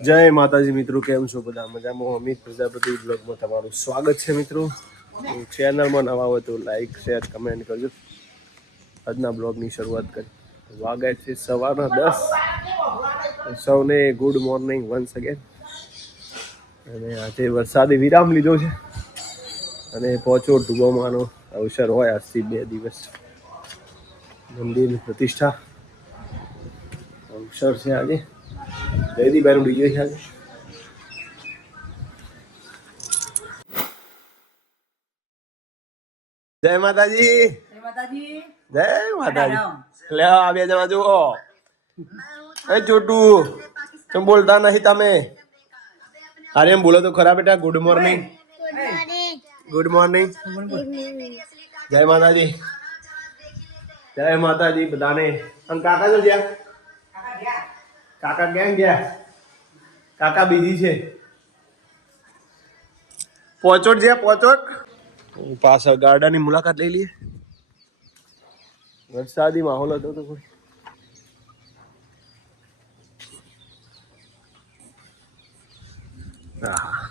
જય માતાજી મિત્રો, કેમ છો બધા? મજામાં અમિત પ્રજાપતિ બ્લોગમાં તમારું સ્વાગત છે મિત્રો. ચેનલમાં નવા હોય તો લાઈક, શેર, કમેન્ટ કરજો. આજના બ્લોગની શરૂઆત કરી. વાગે છે સવારના દસ. સૌને ગુડ મોર્નિંગ વન્સ અગેન અને આજે વરસાદે વિરામ લીધો છે. અને પહોંચો ડૂબોમાંનો અવસર હોય આજથી બે દિવસ. મંદિરની પ્રતિષ્ઠા. અવસર છે આજે. જયદીભાઈનું ડીજે છે જય માતાજી. જય માતાજી. લે આ બે જણા જુઓ. એ ચોટુ તમે બોલતા નહીં તમે. અરે એમ બોલો તો ખરા બેટા. ગુડ મોર્નિંગ ગુડ મોર્નિંગ જય માતાજી. જય માતાજી બધાને. અને કાકા તો જ્યાં? કાકા ક્યાં ગયા? કાકા બીજી છે. પોચોટ જ્યાં પોચોટ પાછળ ગાર્ડનની મુલાકાત લઈ લઈએ. વરસાદી માહોલ હતો તો કોઈ. આહા.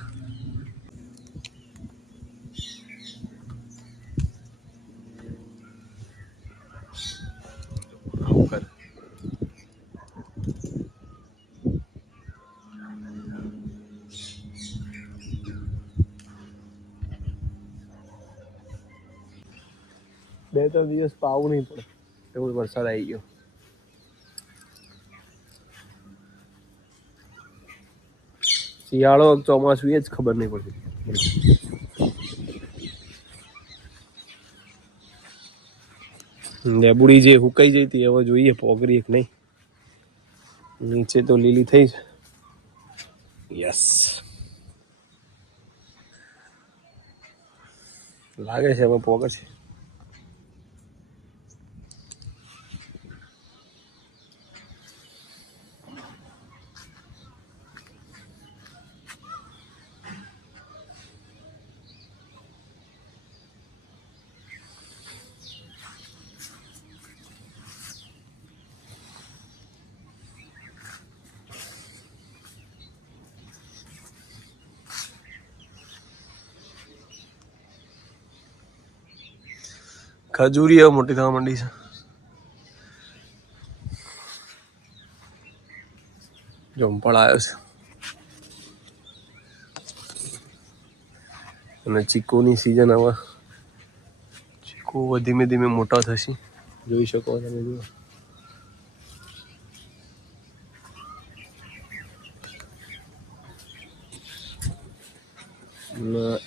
બે, ત્રણ દિવસ પાવું નહીં પડે. એવો વરસાદ આવી ગયો. શિયાળો ચોમાસું એ જ ખબર નહીં પડતી. લેબુડી જે હુકાઈ જઈ હતી હવે જોઈએ, પોગરી એક નહીં. નીચે તો લીલી થઈ છે. યસ. લાગે છે હવે પોગર છે. ખજૂરી હવે મોટી થવા માંડી છે. જંપળ આવ્યો છે. અને ચીકુની સિઝન હવે ચીકુ ધીમે ધીમે મોટા થશે. જોઈ શકો તમે જુઓ.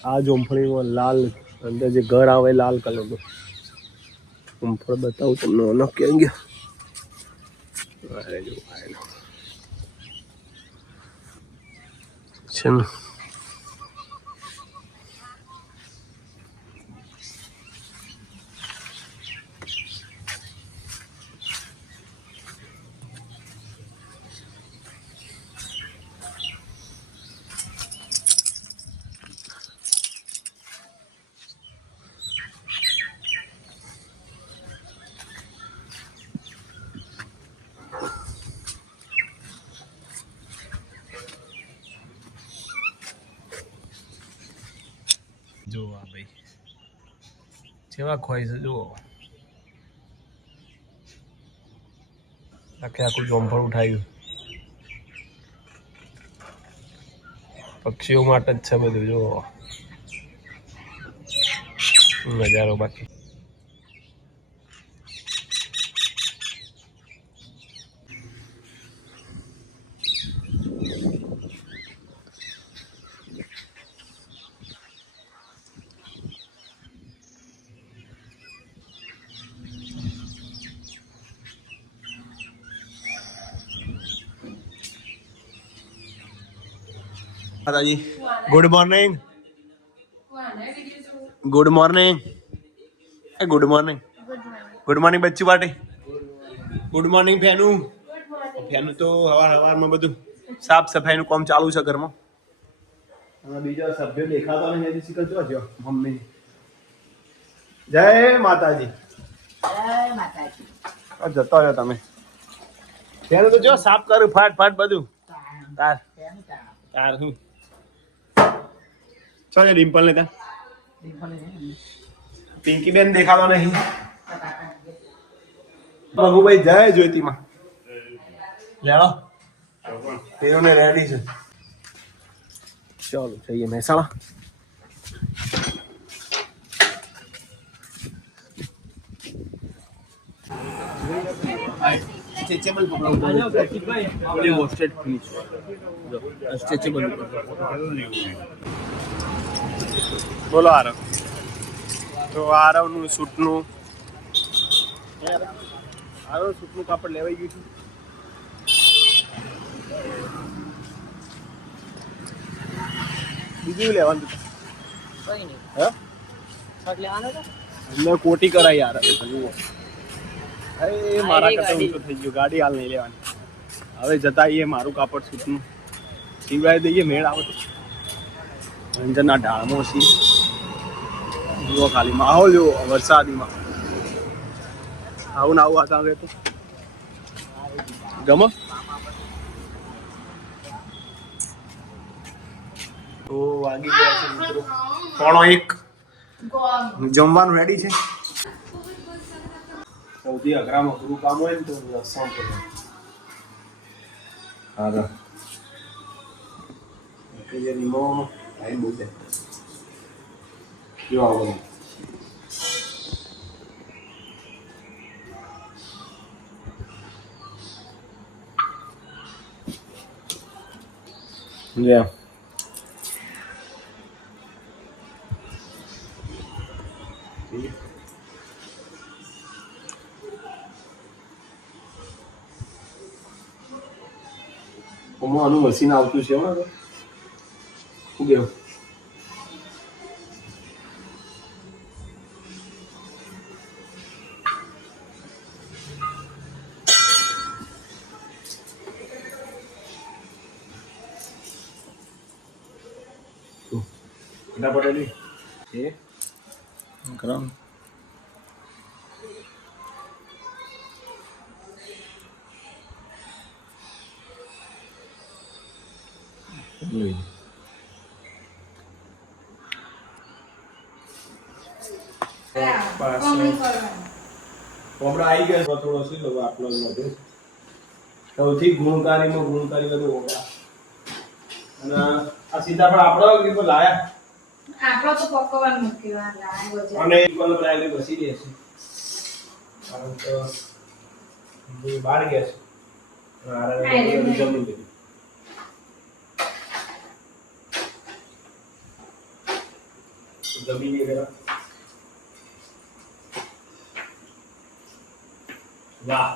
આ જોમફળીમાં લાલ અંદર જે ઘર આવે લાલ કલરનું. જોંફળ બતાવું તમને ઓનો ક્યાં ગયો. છે ને જો આ ભાઈ. જેવા ખોય છે, જુઓ. આખે આખું જોંફળ ઉઠાયું. પક્ષીઓ માટે જ છે બધું, જુઓ. નજારો બાકી. Mataji. Good morning good morning એ ગુડ મોર્નિંગ ગુડ મોર્નિંગ બચ્ચું પાટી. Good morning ફેનું. ફેનું તો હવાર હવારમાં બધું સાફ સફાઈનું કામ ચાલુ છે ઘરમાં. બીજા દેખાતો દેખાતા નહીં હજી શીખતો હજો મમ્મી. જય માતાજી. જય માતાજી. આ જતો રહ્યો તમે. ફેન તો જો સાફ કરું ફાટ ફાટ બધું. તાર. તાર શું? છો રિમ્પલ ડિમ્પલ ને ત્યાં. પિંકી બેન દેખાડો નહીં ભગુભાઈ જાય જ્યોતિમાં. લેડો તેઓને રેડી છે. ચાલો જઈએ મહેસાણા. સ્ટ્રેચેબલ પકડો વોસ્ટેડ ફિનિશ સ્ટ્રેચેબલ બોલો આરવ. તો આરવનું સૂટનું? આરવ સૂટનું કાપડ લેવાઈ ગયું છે. બીજું લેવાનું કઈ નહીં. હે? શર્ટ લેવાનો છે? મેં કોટી કરાઈ યાર. જુઓ અરે મારા કરતા ઊંચો થઈ ગયો. ગાડી હાલ નહીં લેવાની. હવે જતા આવીએ મારું કાપડ સૂટનું. સિવાય દઈએ મેળ આવે તો ઢાળમો છે જુઓ ખાલી માહોલ, જુઓ વરસાદીમાં. આવું ને આવું હતા હવે તો. ગમો. તો વાગી ગયા મિત્રો. પોણો એક. જમવાનું રેડી છે. સૌથી અઘરામાં અઘરું કામ હોય ને તો લસણ કરવું હા જે રીમો ટાઈમ બહુ છે જો આવો Yeah. ઓમાં આનું મશીન આવતું છે હો હવે. શું કેવું ફટાફટ એની એ કરો લઈ પોપડા આવી ગયા સૌથી ગુણકારીમાં ગુણકારી બધું ઓગળા અને આ સીધા આપણો કે લાયા આપણો તો પકવવાનું મૂકી અને આગળ બસી રહે છે કારણ કે બહાર ગયા છે જમીન લીધું જમી લઈએ જરા. વાહ.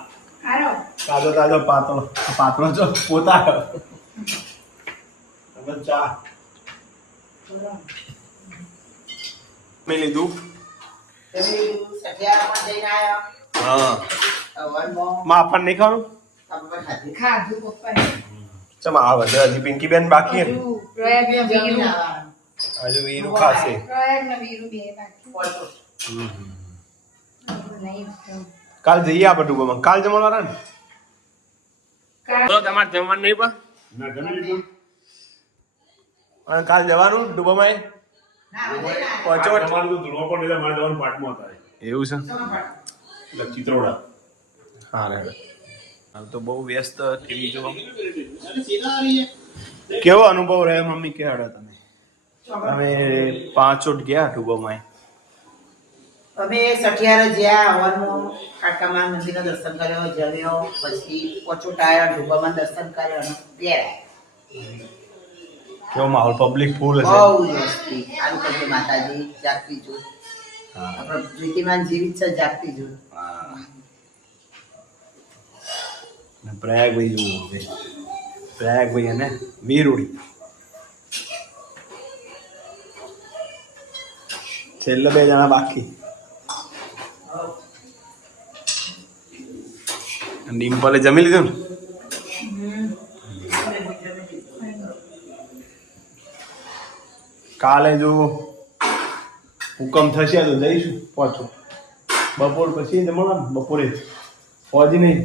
તાજો તાજો પાતળો. પાતળો છો પોતા અને ચા. મેં લીધું. તમે હા. હવનમાં નહીં ખાવાનું? ખાધું. પપ્પાએ ચમ હજી પિંકી બેન બાકી? હજુ વીરુ. ખાશે. પ્રયાગ ને વીરુ બે બાકી. પોચો. નહીં ખાવું. કાલ જઈએ આપણે ડૂબોમાં. કાલ જમવાના ને? તમારે જમવાનું નહીં પણ? અને કાલ જવાનું ડૂબોમાં એવું છે? તમે ચિત્રોડા. હા રે હાલ તો બહુ વ્યસ્ત ટીવી જોવા. કેવો અનુભવ રહ્યો મમ્મી? કે હડો તમે અમે પાંચોટ ગયા ડૂબોમાં અમે સઠિયાર જ્યાં હવનમાં કાકામાન મંદિરનું દર્શન કર્યો જમ્યો પછી ઓછું ટાયર ડુબામાં દર્શન કર્યો અને ઘેર કેવો માહોલ? પબ્લિક ફૂલ હશે? બહુ મસ્તી. વસ્તી આનું માતાજી જાગતી જો આપણે જ્યોતિમાન જીવિત છે જાગતી જો પ્રયાગ પ્રયાગભાઈ જોવું છે પ્રયાગભાઈ અને વીરુડી. છેલ્લે બે જણા બાકી. ડિમ્પલે જમી લીધું ને કાલે જો હુકમ થશે તો જઈશું પાછું. બપોર પછી જમવાનું બપોરે. પહોંચી ફોજી નહીં.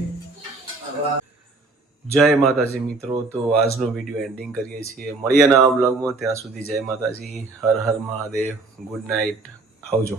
જય માતાજી મિત્રો તો આજનો વીડિયો એન્ડિંગ કરીએ છીએ. મળીએ નવા બ્લોગમાં ત્યાં સુધી જય માતાજી. હર હર મહાદેવ. ગુડ નાઇટ આવજો.